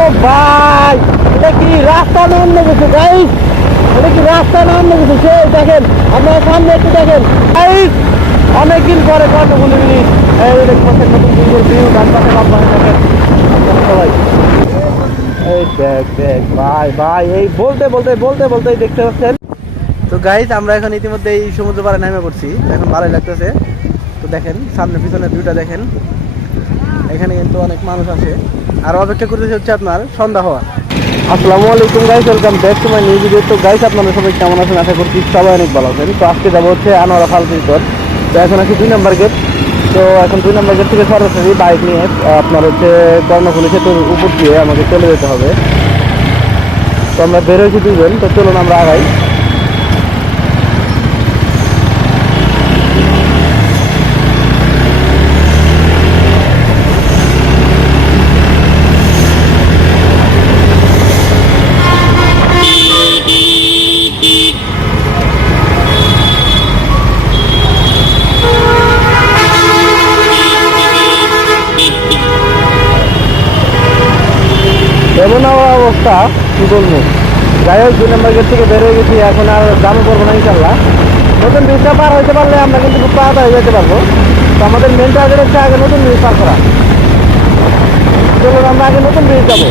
ও ভাই, এটা কি রাস্তা নাম গেছে গাইস? এটা কি রাস্তা নাম গেছে? সেই দেখেন, আপনার সামনে একটু দেখেন গাইস, অনেকদিন পরে কর্ণফুলী ব্রিজ। এই দেখছেন নতুন ব্রিজের ভিউ, ডান পাশে বাম পাশে দেখেন সবাই। এই দেখ দেখ ভাই ভাই, এই বলতে বলতে বলতে বলতে দেখতে পাচ্ছেন। তো গাইস, আমরা এখন ইতিমধ্যে এই সমুদ্র পাড়ে নেমে পড়ছি, এখন ভালোই লাগতেছে। তো দেখেন সামনে পিছনে ভিউটা দেখেন, এখানে কিন্তু অনেক মানুষ আছে আর অপেক্ষা করতেছে হচ্ছে আপনার সন্ধ্যা হওয়া। আসসালামু আলাইকুম guys, welcome back to my new video. তো গাইস, আপনারা সবাই কেমন আছেন? আশা করছি সবাই অনেক ভালো আছেন। তো আজকে যাবো হচ্ছে আনোয়ারা ফাল রিসোর্ট। তো এখন আছি 2 নম্বর গেট। তো এখন 2 নম্বর গেট থেকে সরাসরি বাইক নিয়ে আপনার হচ্ছে কর্ণফুলী সেতুর উপর দিয়ে আমাকে চলে যেতে হবে। তো আমরা বেরোয়েছি 2 জন, তো চলুন আমরা আগাই। এমন অবস্থা কি বলবো, যাই হোক 2 নম্বর গেট থেকে বের হয়ে গেছি, এখন আর দামে পড়বো না ইনশাল্লাহ। নতুন ব্রিজটা পার হইতে পারলে আমরা কিন্তু খুব তাড়াতাড়ি যেতে পারবো। তো আমাদের মেন টার্গেট হচ্ছে আগে নতুন ব্রিজ পার করা। চলুন আমরা আগে নতুন ব্রিজ যাবো।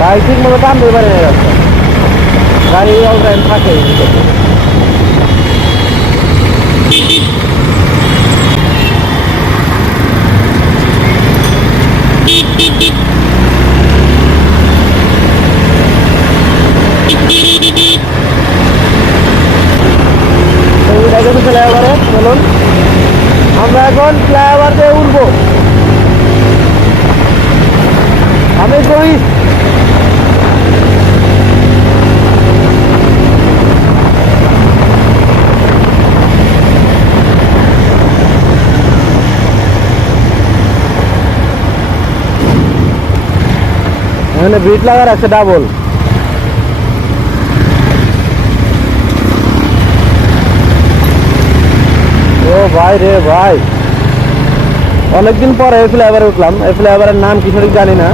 গাড়ি ঠিক মতো টান দিয়ে বেড়ে যাচ্ছে, গাড়ি অল টাইম থাকে। ফ্লাইওভারে চলুন, আমরা এখন ফ্লাইওভার দিয়ে উঠবো। আমি কই এখানে ব্রিজ লাগার আছে ডাবল। ও ভাই রে ভাই, অনেকদিন পরে এই ফ্লাইওভারে উঠলাম। এই ফ্লাইওভারের নাম কি সঠিক জানি না।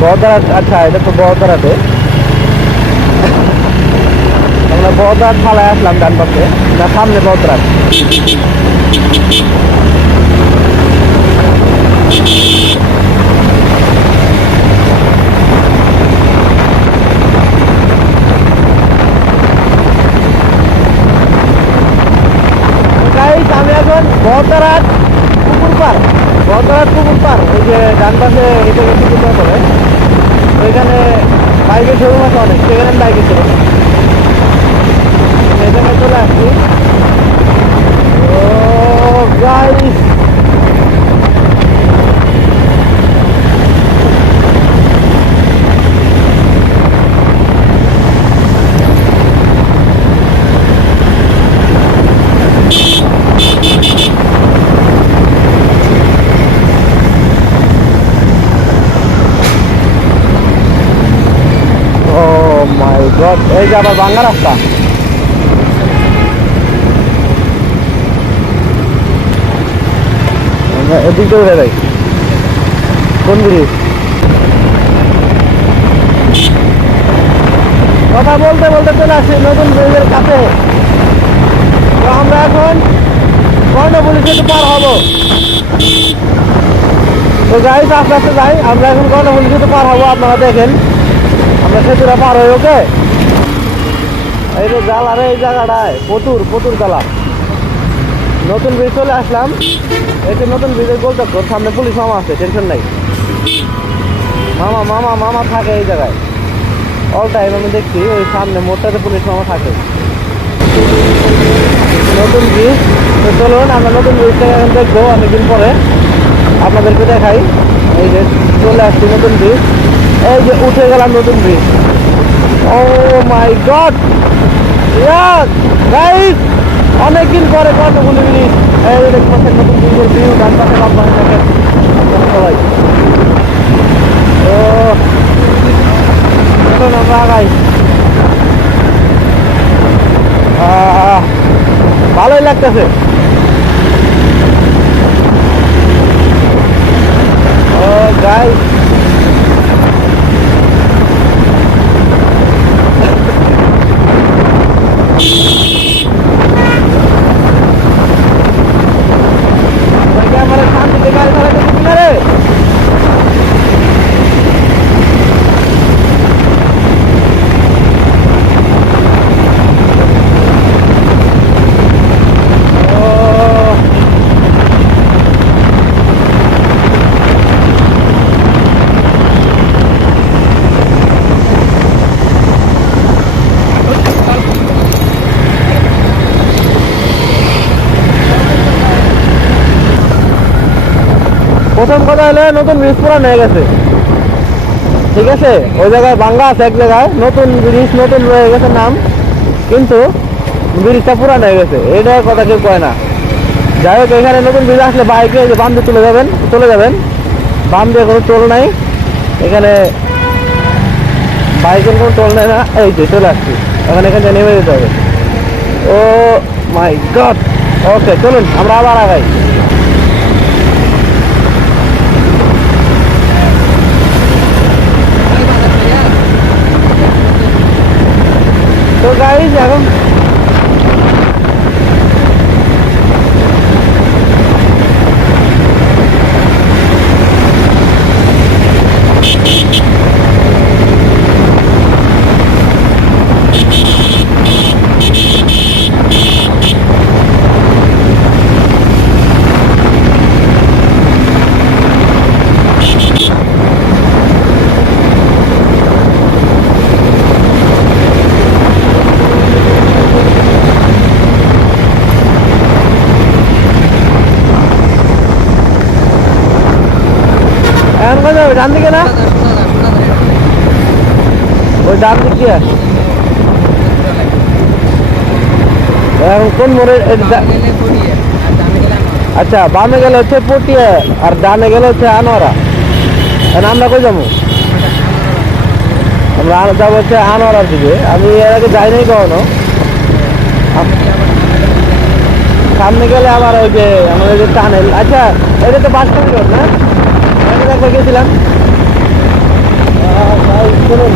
বহদ্দার, আচ্ছা এটা তো বহদ্দারাতে। আমরা বহদ্দার থালায় আসলাম ডান পাশে, না সামনে বহদ্দার। আমি এখন বহদ্দারাত পুকুর পার, বহদ্দারাত পুকুর পার, ওই যে ডান পাশে হেঁটে গেছি কোথাও করে, ওইখানে বাইকের শোরুম আছে অনেক, সেখানে আমি বাইকে ছিল, এখানে চলে আসছি। ও গাইস, এই যে আবার ভাঙ্গা রাস্তা। এদিক দিয়ে উঠে যাই। কোন ব্রিজ? কথা বলতে বলতে চলে আসছি নতুন ব্রিজের কাছে। তো আমরা এখন কর্ণফুলী সেতু পার হবো। তো গাইস, আস্তে আস্তে যাই, আমরা এখন কর্ণফুলী সেতু পার হবো। আপনারা দেখেন আমরা সেতুটা পার হই। ওকে, এই যে জ্বালা রে, এই জায়গাটায় প্রচুর প্রচুর জ্বালা। নতুন ব্রিজ চলে আসলাম, এই যে নতুন ব্রিজের গোল চক্কর, সামনে পুলিশ মামা আছে, টেনশন নাই। মামা মামা মামা থাকে এই জায়গায় অল টাইম, আমি দেখছি ওই সামনে মোড়টাতে পুলিশ মামা থাকে। নতুন ব্রিজ, তো চলুন আমরা নতুন ব্রিজটাকে এখন দেখবো অনেকদিন পরে, আপনাদেরকে দেখাই। এই যে চলে আসছি নতুন ব্রিজ, এই যে উঠে গেলাম নতুন ব্রিজ। ও মাই গড, ইয়াস গাইস, অনেকদিন পরে কর্ণফুলী ব্রিজ। এই দেখছেন নতুন ব্রিজের ভিউ, ডান পাশে বাম পাশে দেখেন সবাই। তো চলুন আমরা আগাই। ভালোই লাগতেছে। ও গাইস, আমার শান্তিতে গাড়ি চালাতে দিবি না রে। প্রথম কথা হলে নতুন ব্রিজ পুরান হয়ে গেছে, ঠিক আছে? ওই জায়গায় ভাঙ্গা আছে, এক জায়গায় নতুন ব্রিজ, নতুন রয়ে গেছে নাম, কিন্তু ব্রিজটা পুরান হয়ে গেছে, এটার কথা কেউ কয় না। যাই হোক, এখানে নতুন ব্রিজ আসলে বাইকে যে বাম দিয়ে চলে যাবেন, বাম দিয়ে কোনো টোল নাই এখানে, বাইকের কোনো টোল নেই না। এই যে চলে আসছি, এখন এখান থেকে নেমে যেতে হবে। ও মাই গড, ওকে চলুন আমরা আবার আগাই। তো গাইস এখন কোথায় যাবে? ডান দিকে না, ওই ডান দিক দিয়ে। এখন কোন মোড়ে? আচ্ছা, বামে গেলে হচ্ছে পটিয়া আর ডানে গেলে হচ্ছে আনোয়ারা। এখন আমরা কই যাবো? আমরা যাবো হচ্ছে আনোয়ারার দিকে। আমি এর আগে যাই নাই কখনো। সামনে গেলে আবার ওই যে আমাদের যে টানেল, আচ্ছা এটা তো বাসকান্দি রোড না? একবার গেছিলাম। চলুন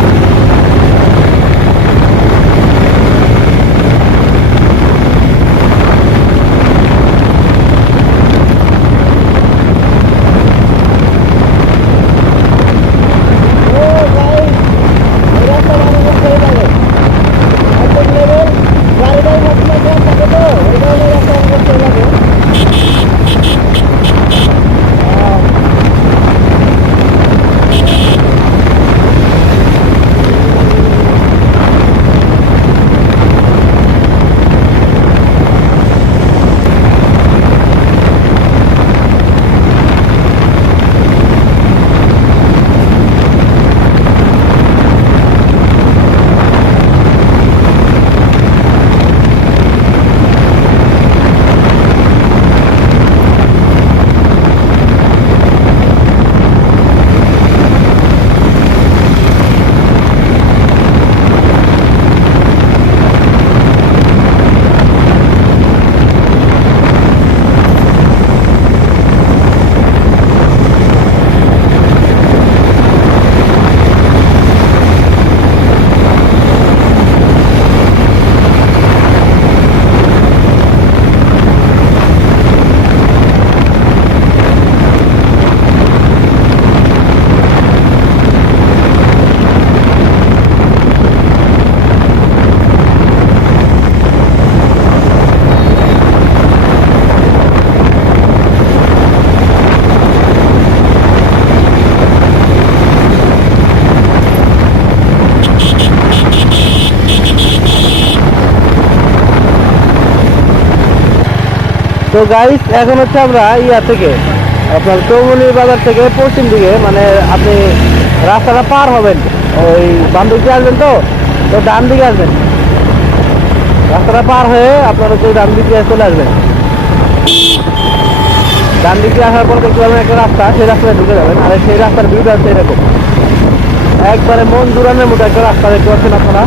তো গাইস, এখন হচ্ছে আমরা ইয়া থেকে আপনার চৌমনি বাজার থেকে পশ্চিম দিকে, মানে আপনি রাস্তাটা পার হবেন, ওই বাম দিকে আসবেন, তো তো ডান দিকে আসবেন, রাস্তাটা পার হয়ে আপনার হচ্ছে ডান দিকে চলে আসবেন। ডান দিকে আসার পর দেখতে পাবেন একটা রাস্তা, সেই রাস্তায় ঢুকে যাবেন। আর সেই রাস্তার ভিউটা হচ্ছে এরকম, একবারে মন জুড়ানোর মতো একটা রাস্তা দেখতে পাচ্ছেন আপনারা।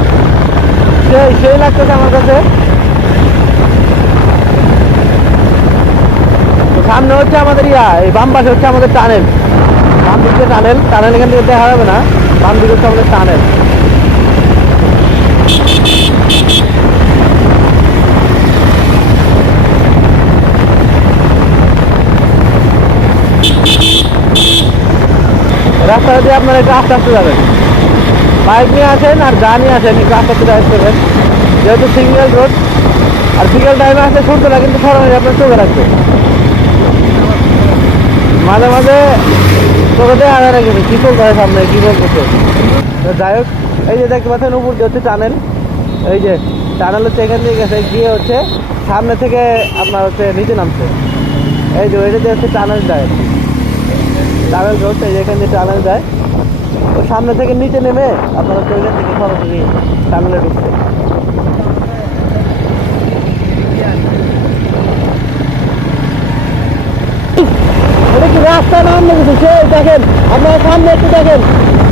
সেই লাগতেছে আমার কাছে। সামনে হচ্ছে আমাদের এই বাম পাশে হচ্ছে আমাদের টানেল, বাম দিকে টানেল, টানেল এখান থেকে দেখা যাবে না, বাম দিকে হচ্ছে আমাদের টানেল। রাস্তা দিয়ে আপনারা একটু আস্তে আস্তে যাবেন, বাইক নিয়ে আসেন আর যা নিয়ে আসেন একটু আস্তে আস্তে ড্রাইভ করবেন, যেহেতু সিঙ্গেল রোড। আর বিকেল টাইমে আসলে সূর্যটা কিন্তু সরাসরি আপনার চোখে রাখবে, মাঝে মাঝে চোখে দেখা যায় না কিন্তু কি চলতে হয় সামনে, কি বলতেছে। যাই হোক, এই যে দেখতে পাচ্ছেন উপর দিয়ে হচ্ছে টানেল, এই যে টানেল হচ্ছে এখান থেকে গেছে গিয়ে হচ্ছে সামনে থেকে আপনার হচ্ছে নিচে নামছে, এই যে এটা দিয়ে হচ্ছে টানেল যায়, টানেল হচ্ছে এখান দিয়ে টানেল যায়, তো সামনে থেকে নিচে নেমে আপনার হচ্ছে ওইখান থেকে সরাসরি টানেলে ঢুকছে। এটা কি রাস্তা নাম লেগেছে সে দেখেন, আপনার সামনে একটু দেখেন,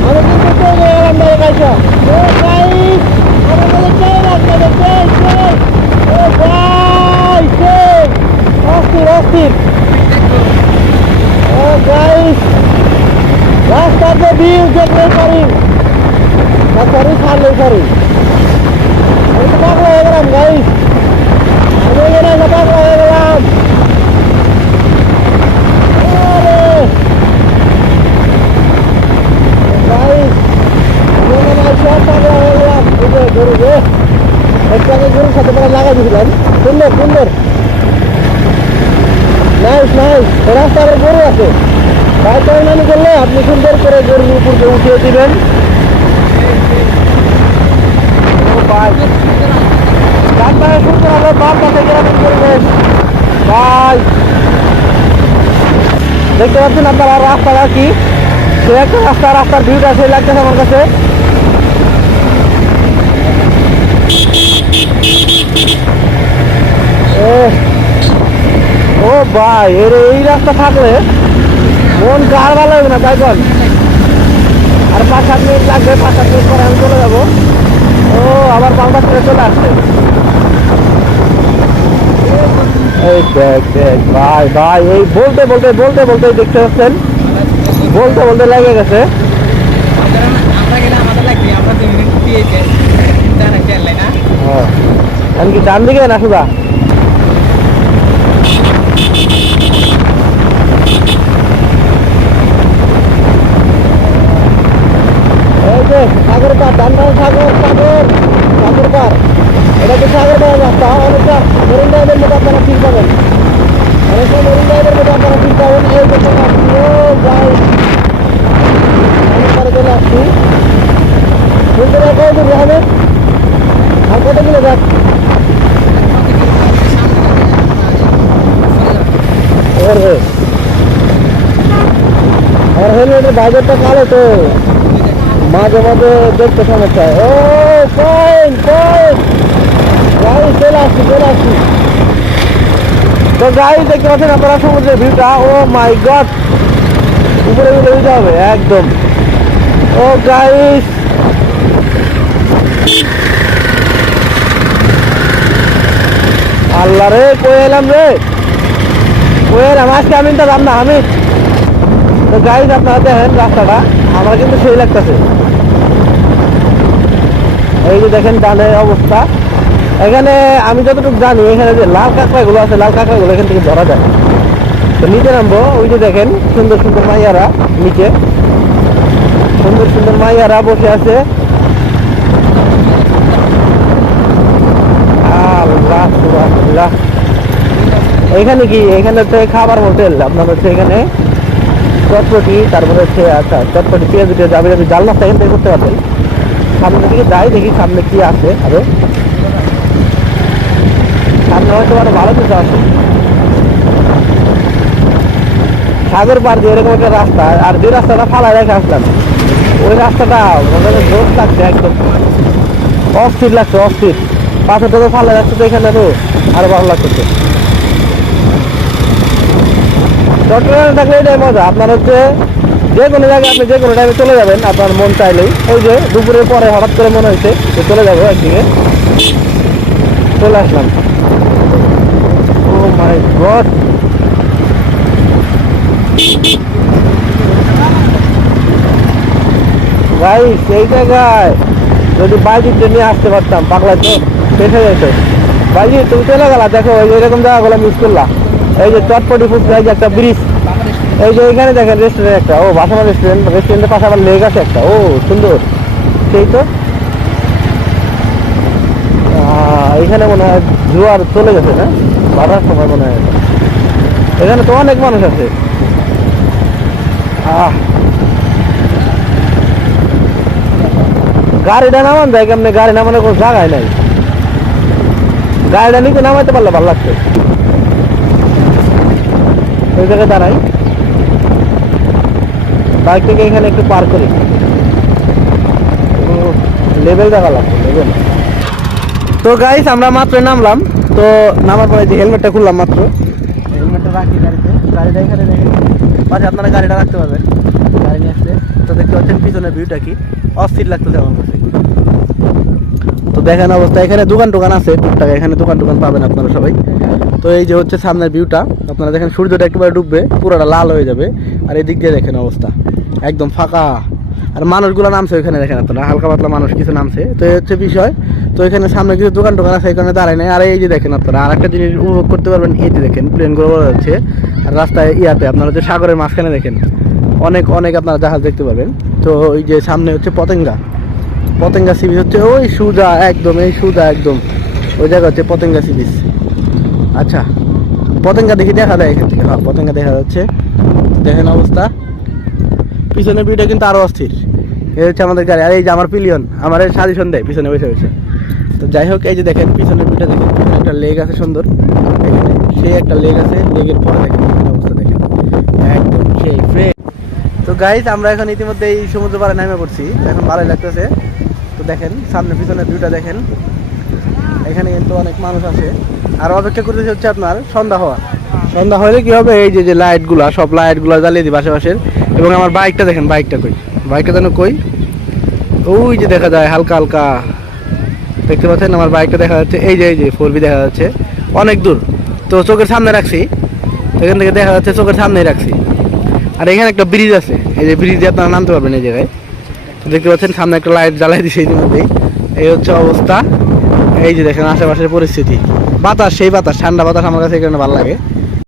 আমি কিন্তু চলে গেলাম গাইছা, ও গাইস আমাদের চাই রাস্তা দেখেন, ও ভাই সেই অস্থির অস্থির, ও গাইস রাস্তার যে ভিউ দেখলে পারি না, সরি ছাড়লে সরি, আমি তো পাগলা হয়ে গেলাম গাইস, আমি এখানে পাগলা হয়ে গেলাম। গরুর সাথে লাগাই দিয়েছিলাম, সুন্দর সুন্দর, নাইস নাইস, রাস্তার গরু আছে, বাইক টাইমানি করলে আপনি সুন্দর করে গরুর উপরকে উঠিয়ে দিবেন। সুন্দর হবে বাম পাশে গ্রামের পরিবেশ ভাই, দেখতে পাচ্ছেন আপনারা রাস্তাটা কি, সে একটা রাস্তা, রাস্তার ভিউটা সেই লাগতেছে আমার কাছে। ও ভাই এই রাস্তা থাকলে মন কার ভালো হবে না, তাই বল। আর 5-7 মিনিট লাগবে, 5-7 মিনিট পরে আমি চলে যাবো। ও আবার বাংলা ছেড়ে চলে আসছে, এই দেখ দেখ ভাই ভাই, এই বলতে বলতে বলতে বলতে দেখতে পাচ্ছেন, বলতে বলতে লেগে গেছে। কি ডান দিকে না সুদা, এই যে সাগর পার, ডান ডান সাগর সাগর সাগর পার, এটা কি সাগর পার রাস্তা, অনেকটা মরিন ড্রাইভের মতো আপনারা ফিল পাবেন, অনেকটা মরিন ড্রাইভের মতো আপনারা ফিল পাবেন। এই যে ও যাই আমি পরে চলে আসছি, বুঝতে পারা কত দূর হবে আর কত কিলো যাক, আর হেলমেটের বাজেটটা কালো তো মাঝে মাঝে দেখতে সমস্যা। ও ফাইন ফাইন গাড়ি চলে আসছি চলে আসছি, তো গাড়ি দেখতে পাচ্ছেন আপনারা সমুদ্রের ভিউটা, ও মাই গড, উপরে উপরে উঠে হবে একদম। ও গাইস আল্লাহ রে, কই এলাম রে, কই এলাম, আজকে আমি তো যাম না আমি। তো গাইস আপনারা দেখেন রাস্তাটা আমার কিন্তু সেই লাগতেছে, এই যে দেখেন ডানের অবস্থা, এখানে আমি যতটুকু জানি এখানে যে লাল কাঁকড়াগুলো আছে, লাল কাঁকড়াগুলো এখান থেকে ধরা যায়। তো নিচে নামবো, ওই যে দেখেন সুন্দর সুন্দর মাইয়ারা নিচে, সুন্দর সুন্দর মাইয়ারা বসে আছে। আল্লাহ সুবহানাল্লাহ, এখানে কি, এখানে হচ্ছে খাবার হোটেল, আপনার হচ্ছে এখানে চটপটি, তারপরে হচ্ছে আচ্ছা চটপটি পেঁয়াজ দিয়ে যাবে যাবে জাল নাস্তা এখান থেকে করতে পারবেন। সামনের দিকে যাই দেখি সামনে কি আছে, আরে সামনে হয়তো আরো ভালো কিছু আছে, সাগর পার দিয়ে এরকম একটা রাস্তা, আর যে রাস্তাটা ফালায় রেখে আসলাম ওই রাস্তাটা মনে জোর লাগছে, একদম অস্থির লাগছে অস্থির, পাথরটা তো ফালায় রাখছে তো এখানে, তো আরো ভালো লাগতেছে। চট্টগ্রামে থাকলে এটাই মজা, আপনার হচ্ছে যে কোনো জায়গায় আপনি যে কোনো টাইমে চলে যাবেন আপনার মন চাইলেই। ওই যে দুপুরের পরে হঠাৎ করে মনে হয়েছে যে চলে যাবো একদিকে, চলে আসলাম। ও মাই গড, ভাই সেই জায়গায় যদি বাইজিতে নিয়ে আসতে পারতাম, পাগলা তো পেটে যেত। বাইজি তুমি চলে গেলা, দেখো ওই এরকম জায়গাগুলো মিস করলা। এই যে চটপটি ফুচকা, এই যে একটা ব্রিজ, এই যে এখানে দেখেন রেস্টুরেন্ট একটা, ও ভাসামান রেস্টুরেন্ট, রেস্টুরেন্টের পাশে আবার লেক আছে একটা, ও সুন্দর। সেই তো এখানে মনে হয় জোয়ার চলে গেছে না, বাধার সময় মনে হয়। এখানে তো অনেক মানুষ আছে। গাড়িটা নামান যায় কেমনি, গাড়ি নামানোর কোনো জায়গায় নাই। গাড়িটা নিচে নামাইতে পারলে ভালো লাগছে। ওই জায়গায় দাঁড়াই, বাইকটাকে এখানে একটু পার করি। লেভেল দেখা লাগছে, লেভেল। তো গাইস আমরা মাত্র নামলাম। তো নামার পরে যে হেলমেটটা খুললাম মাত্র, হেলমেটটা রাখি গাড়িতে, গাড়িটা এখানে রেখে পাশে আপনারা গাড়িটা রাখতে পারবেন। গাড়ি নিয়ে আসলে তো দেখতে পাচ্ছেন পিছনের ভিউটা কি অস্থির লাগতেছে আমার কাছে। তো দেখেন অবস্থা, এখানে দোকান টোকান আছে টুকটাক, এখানে দোকান টোকান পাবেন আপনারা সবাই। তো এই যে হচ্ছে সামনের ভিউটা, আপনারা দেখেন সূর্যটা একবারে ডুববে, পুরোটা লাল হয়ে যাবে। আর এই দিক দিয়ে দেখেন অবস্থা একদম ফাঁকা, আর মানুষগুলো নামছে ওইখানে দেখেন আপনারা, হালকা পাতলা মানুষ কিছু নামছে। তো এই হচ্ছে বিষয়। তো এখানে সামনে কিছু দোকান টোকান আছে, এখানে দাঁড়ায় নেই। আর এই যে দেখেন আপনারা আর একটা জিনিস উপভোগ করতে পারবেন, এই যে দেখেন প্লেনগুলো যাচ্ছে। আর রাস্তায় ইয়াতে আপনারা যে সাগরের মাঝখানে দেখেন অনেক অনেক আপনারা জাহাজ দেখতে পাবেন। তো ওই যে সামনে হচ্ছে পতেঙ্গা, পতেঙ্গা সি বিচ হচ্ছে ওই সুজা একদম, এই সুজা একদম ওই জায়গা হচ্ছে পতেঙ্গা সি বিচ। আচ্ছা পতেঙ্গা দেখি দেখা যায় এখান থেকে, হ্যাঁ পতেঙ্গা দেখা যাচ্ছে। দেখেন অবস্থা, পিছনের ভিউটা কিন্তু আরো অস্থির। এই হচ্ছে আমাদের গাড়ি, আর এই যে আমার পিলিয়ন আমার সাজেশন দেয় পিছনে বসে বসে। তো যাই হোক, এই যে দেখেন পিছনের ভিউটা দেখেন, পিছনে একটা লেক আছে সুন্দর, এখানে সেই একটা লেক আছে, লেকের পরে দেখেন অবস্থা দেখেন একদম সেই ফ্রেশ। তো গাইজ আমরা এখন ইতিমধ্যে এই সমুদ্র পাড়ে নেমে পড়ছি, এখন ভালোই লাগতেছে। তো দেখেন সামনে পিছনের ভিউটা দেখেন, এখানে কিন্তু অনেক মানুষ আছে। আর অপেক্ষা করতেছে হচ্ছে আপনার সন্ধ্যা হওয়া। সন্ধ্যা হলে কি হবে, এই যে লাইটগুলা সব লাইটগুলো জ্বালিয়ে দিই আশেপাশের। এবং আমার বাইকটা দেখেন, বাইকটা কই, বাইকটা যেন কই, ওই যে দেখা যায় হালকা হালকা দেখতে পাচ্ছেন আমার বাইকটা দেখা যাচ্ছে। এই যে 4B দেখা যাচ্ছে অনেক দূর, তো চোখের সামনে রাখছি, এখান থেকে দেখা যাচ্ছে চোখের সামনেই রাখছি। আর এখানে একটা ব্রিজ আছে, এই যে ব্রিজ দিয়ে আপনারা নামতে পারবেন এই জায়গায়। তো দেখতে পাচ্ছেন সামনে একটা লাইট জ্বালাই দিচ্ছে ইতিমধ্যেই। এই হচ্ছে অবস্থা, এই যে দেখেন আশেপাশের পরিস্থিতি, বাতাস সেই বাতাস, ঠান্ডা বাতাস আমার কাছে এখানে ভালো লাগে।